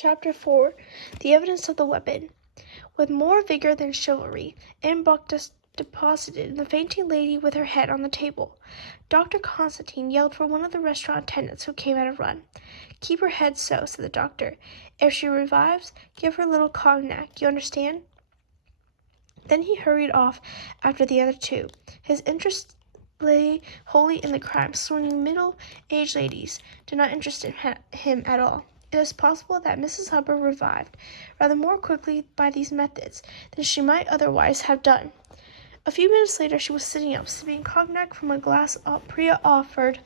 Chapter 4 The Evidence of the Weapon. With more vigor than chivalry, Anne Buck deposited the fainting lady with her head on the table. Dr. Constantine yelled for one of the restaurant attendants who came at a run. "Keep her head so," said the doctor. "If she revives, give her a little cognac. You understand?" Then he hurried off after the other two. His interest lay wholly in the crime. Swinging middle-aged ladies did not interest him at all. It was possible that Mrs. Hubbard revived rather more quickly by these methods than she might otherwise have done. A few minutes later she was sitting up, sipping cognac from a glass offered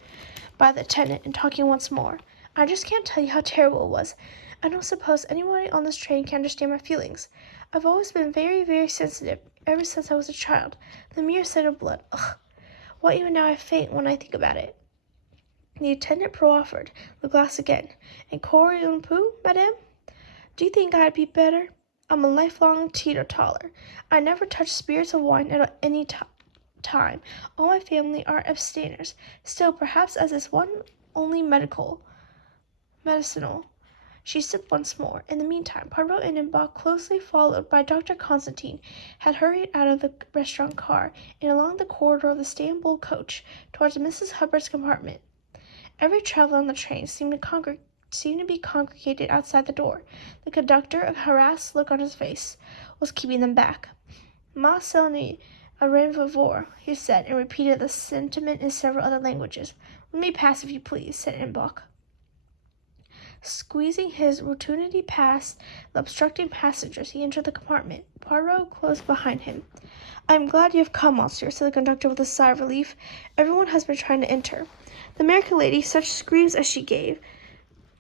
by the attendant, and talking once more. "I just can't tell you how terrible it was. I don't suppose anybody on this train can understand my feelings. I've always been very, very sensitive, ever since I was a child. The mere sight of blood, ugh! Why, even now I faint when I think about it." The attendant proffered the glass again. "Encore un peu, madame? Do you think I'd be better? I'm a lifelong teetotaler. I never touch spirits of wine at any time. All my family are abstainers. Still, perhaps as this one only medicinal." She sipped once more. In the meantime, Poirot and Buck, closely followed by Dr. Constantine, had hurried out of the restaurant car and along the corridor of the Stamboul coach towards Mrs. Hubbard's compartment. Every traveler on the train seemed to be congregated outside the door. The conductor, a harassed look on his face, was keeping them back. "Ma Selny, a renvivor," he said, and repeated the sentiment in several other languages. "Let me pass, if you please," said Imboc. Squeezing his rotundity past the obstructing passengers, he entered the compartment. Poirot closed behind him. "I am glad you have come, monsieur," said the conductor with a sigh of relief. "Everyone has been trying to enter. The American lady, such screams as she gave!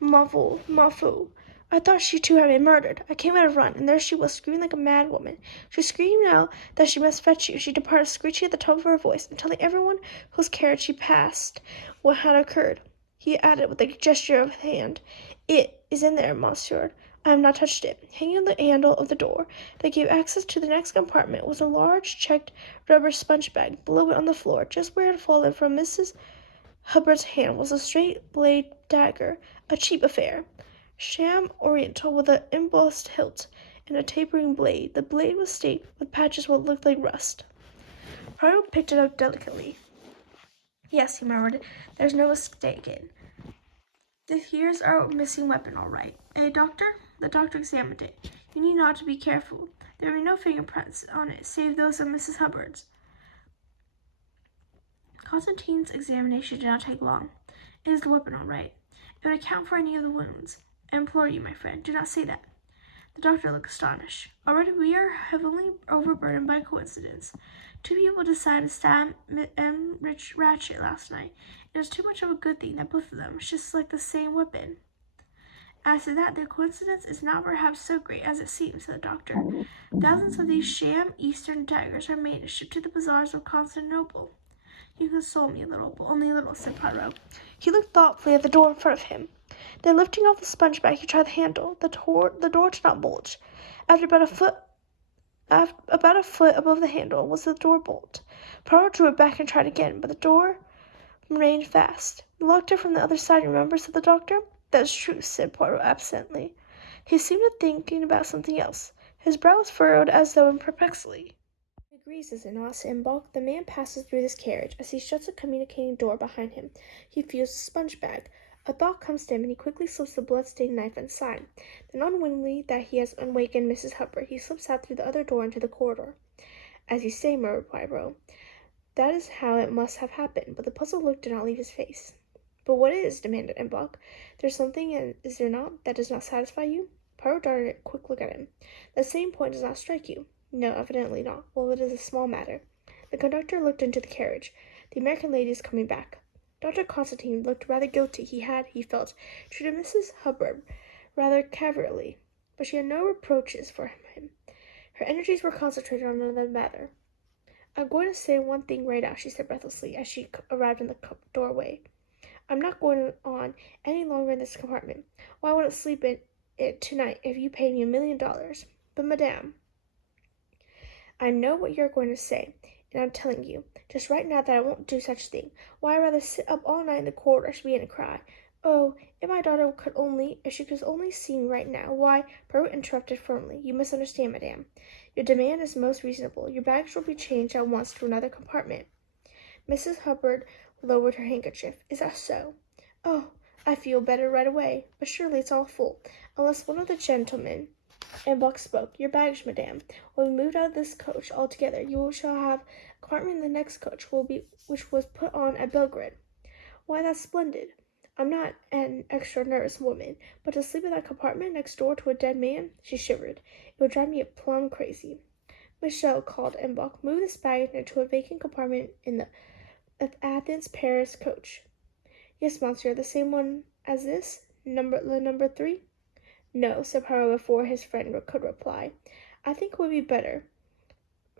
Ma fou! I thought she too had been murdered. I came at a run, and there she was, screaming like a mad woman. She screamed out that she must fetch you. She departed screeching at the top of her voice, and telling everyone whose carriage she passed what had occurred." He added with a gesture of the hand, "It is in there, monsieur. I have not touched it." Hanging on the handle of the door that gave access to the next compartment was a large checked rubber sponge bag. Below it on the floor, just where it had fallen from Mrs. Hubbard's hand, was a straight-blade dagger, a cheap affair, sham oriental with an embossed hilt and a tapering blade. The blade was stained with patches what looked like rust. Poirot picked it up delicately. "Yes," he murmured, "there's no mistaking. Here's our missing weapon, all right. Eh, doctor?" The doctor examined it. "You need not to be careful. There will be no fingerprints on it, save those of Mrs. Hubbard's." Constantine's examination did not take long. "It is the weapon, all right. It would account for any of the wounds. I implore you, my friend, do not say that." The doctor looked astonished. "Already we are heavily overburdened by coincidence. 2 people decided to stab M. Ratchet last night. It is too much of a good thing that both of them should select the same weapon." "As to that, the coincidence is not perhaps so great as it seems," said the doctor. "Thousands of these sham Eastern daggers are made and shipped to the bazaars of Constantinople." "You console me a little, but only a little," said Poirot. He looked thoughtfully at the door in front of him. Then, lifting off the sponge bag, he tried the handle. The door did not bulge. After about a foot above the handle was the door bolt. Poirot drew it back and tried again, but the door remained fast. "You locked it from the other side, remember," said the doctor. "That is true," said Poirot absently. He seemed to be thinking about something else. His brow was furrowed as though in perplexity. "Agrees, is it not?" said Imboc. "The man passes through this carriage. As he shuts the communicating door behind him, he feels the sponge bag. A thought comes to him, and he quickly slips the blood-stained knife inside. Then, unwittingly that he has awakened Mrs. Hubbard, he slips out through the other door into the corridor." "As you say," murmured Poirot. "That is how it must have happened." But the puzzled look did not leave his face. "But what is?" demanded Imboc. "There's something, is there not, that does not satisfy you?" Poirot darted a quick look at him. "The same point does not strike you?" "No, evidently not." "Well, it is a small matter." The conductor looked into the carriage. "The American lady is coming back." Dr. Constantine looked rather guilty. He had, he felt, treated Mrs. Hubbard rather cavalierly, but she had no reproaches for him. Her energies were concentrated on another matter. "I'm going to say one thing right out," she said breathlessly, as she arrived in the doorway. "I'm not going on any longer in this compartment. Why, I wouldn't sleep in it tonight if you paid me $1,000,000. But, madame, I know what you're going to say, and I'm telling you just right now that I won't do such a thing. Why, I'd rather sit up all night in the corridor," she began to cry. Oh, if she could only see me right now. Why, Perrault interrupted firmly. You misunderstand, madame. Your demand is most reasonable. Your baggage will be changed at once to another compartment. Mrs. Hubbard lowered her handkerchief. Is that so? Oh, I feel better right away. But surely it's all full, unless one of the gentlemen. And Buck spoke. Your baggage, madame, will be moved out of this coach altogether. You shall have a compartment in the next coach, which was put on at Belgrade. Why, that's splendid. I'm not an extra nervous woman, but to sleep in that compartment next door to a dead man, she shivered. It would drive me plumb crazy. Michelle called and Buck moved this baggage into a vacant compartment in the Athens-Paris coach. Yes, monsieur, the same one as this? Number 3? No, said Poirot before his friend could reply. I think it would be better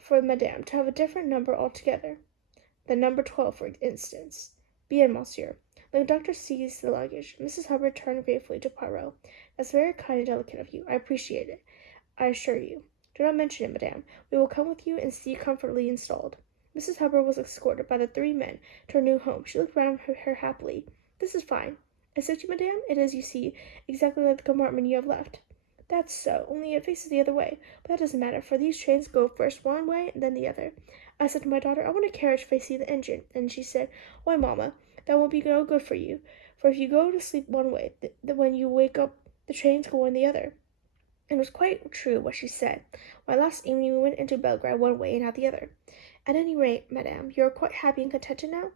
for madame to have a different number altogether. The number 12, for instance. Bien, monsieur. The conductor seized the luggage. Mrs. Hubbard turned gratefully to Poirot. That's very kind and delicate of you. I appreciate it, I assure you. Do not mention it, madame. We will come with you and see you comfortably installed. Mrs. Hubbard was escorted by the 3 men to her new home. She looked round her happily. This is fine. Is it you, madame? It is, you see, exactly like the compartment you have left. That's so, only it faces the other way. But that doesn't matter, for these trains go first one way and then the other. I said to my daughter, I want a carriage facing the engine. And she said, why, mamma, that won't be no good for you. For if you go to sleep one way, when you wake up, the trains go in the other. It was quite true what she said. Why, last evening we went into Belgrade one way and out the other. At any rate, madame, you are quite happy and contented now?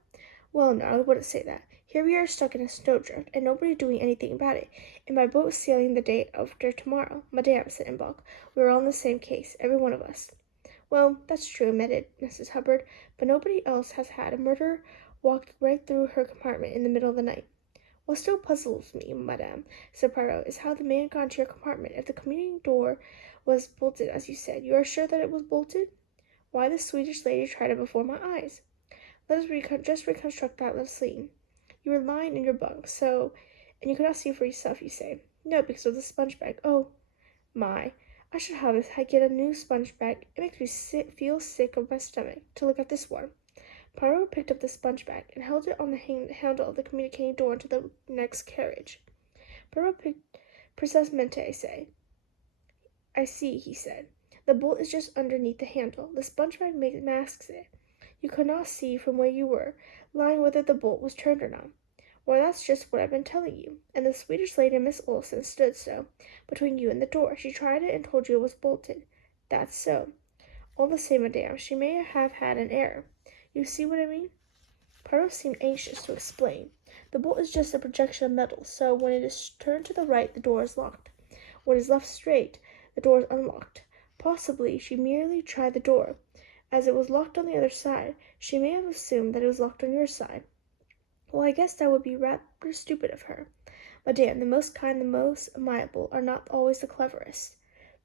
Well, no, I wouldn't say that. Here we are stuck in a snowdrift, and nobody doing anything about it, and my boat sailing the day after tomorrow. Madame, said Imbolc, we are all in the same case, every one of us. Well, that's true, admitted Mrs. Hubbard, but nobody else has had a murderer walk right through her compartment in the middle of the night. What still puzzles me, madame, said Poirot, is how the man got into your compartment. If the commuting door was bolted, as you said, you are sure that it was bolted? Why, the Swedish lady tried it before my eyes. Let us just reconstruct that little scene. You were lying in your bunk, so, and you could not see for yourself, you say. No, because of the sponge bag. Oh, my. I should get a new sponge bag. It makes me feel sick of my stomach to look at this one. Poirot picked up the sponge bag and held it on the handle of the communicating door into the next carriage. Poirot picked Precisamente, I see, he said. The bolt is just underneath the handle. The sponge bag masks it. You could not see from where you were lying whether the bolt was turned or not. Well, that's just what I've been telling you. And the Swedish lady, Miss Olsen, stood so, between you and the door. She tried it and told you it was bolted. That's so. All the same, madame, she may have had an error. You see what I mean? Poirot seemed anxious to explain. The bolt is just a projection of metal, so when it is turned to the right, the door is locked. When it is left straight, the door is unlocked. Possibly she merely tried the door. As it was locked on the other side, she may have assumed that it was locked on your side. Well, I guess that would be rather stupid of her. Madame, the most kind, the most amiable, are not always the cleverest.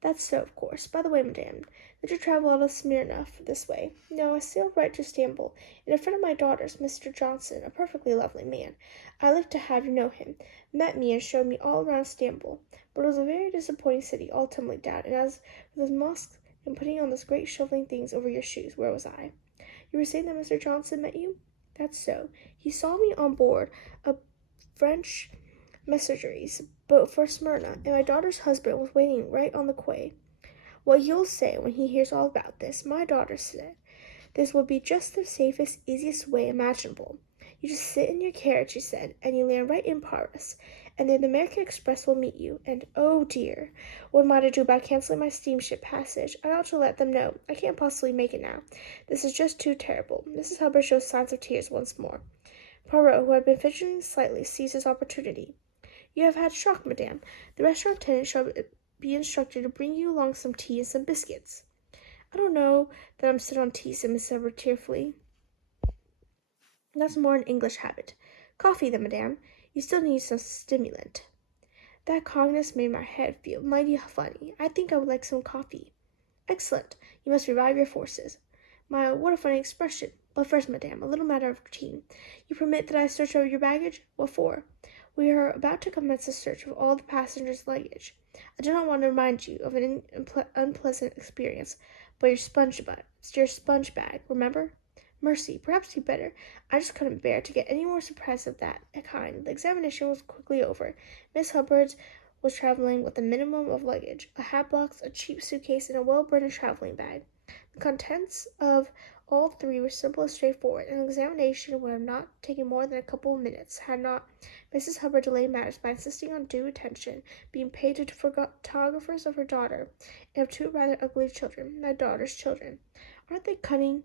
That's so, of course. By the way, madame, did you travel out of Smyrna this way? No, I sailed right to Stamboul, and a friend of my daughter's, Mr. Johnson, a perfectly lovely man, I'd like to have you know him, met me and showed me all around Stamboul. But it was a very disappointing city, all tumbling down, and as for those mosques and putting on those great shoveling things over your shoes, where was I? You were saying that Mr. Johnson met you? That's so. He saw me on board a French Messageries boat for Smyrna, and my daughter's husband was waiting right on the quay. What you'll say when he hears all about this, my daughter said, this would be just the safest, easiest way imaginable. You just sit in your carriage, she said, and you land right in Paris, and then the American Express will meet you, and oh dear, what am I to do about canceling my steamship passage? I ought to let them know. I can't possibly make it now. This is just too terrible. Mrs. Hubbard showed signs of tears once more. Poirot, who had been fidgeting slightly, seized his opportunity. You have had shock, madame. The restaurant attendant shall be instructed to bring you along some tea and some biscuits. I don't know that I'm set on tea, said Miss Hubbard tearfully. That's more an English habit. Coffee, then, madame. You still need some stimulant. That calmness made my head feel mighty funny. I think I would like some coffee. Excellent. You must revive your forces. My, what a funny expression. But first, madame, a little matter of routine. You permit that I search over your baggage? What for? We are about to commence a search of all the passengers' luggage. I do not want to remind you of an unpleasant experience, but your sponge bag, remember? Mercy, perhaps you'd better. I just couldn't bear to get any more surprise of that kind. The examination was quickly over. Miss Hubbard was traveling with a minimum of luggage, a hat box, a cheap suitcase, and a well-burdened traveling bag. The contents of all three were simple and straightforward, and the examination would have not taken more than a couple of minutes had not Mrs. Hubbard delayed matters by insisting on due attention being paid to photographers of her daughter and of two rather ugly children, my daughter's children. Aren't they cunning?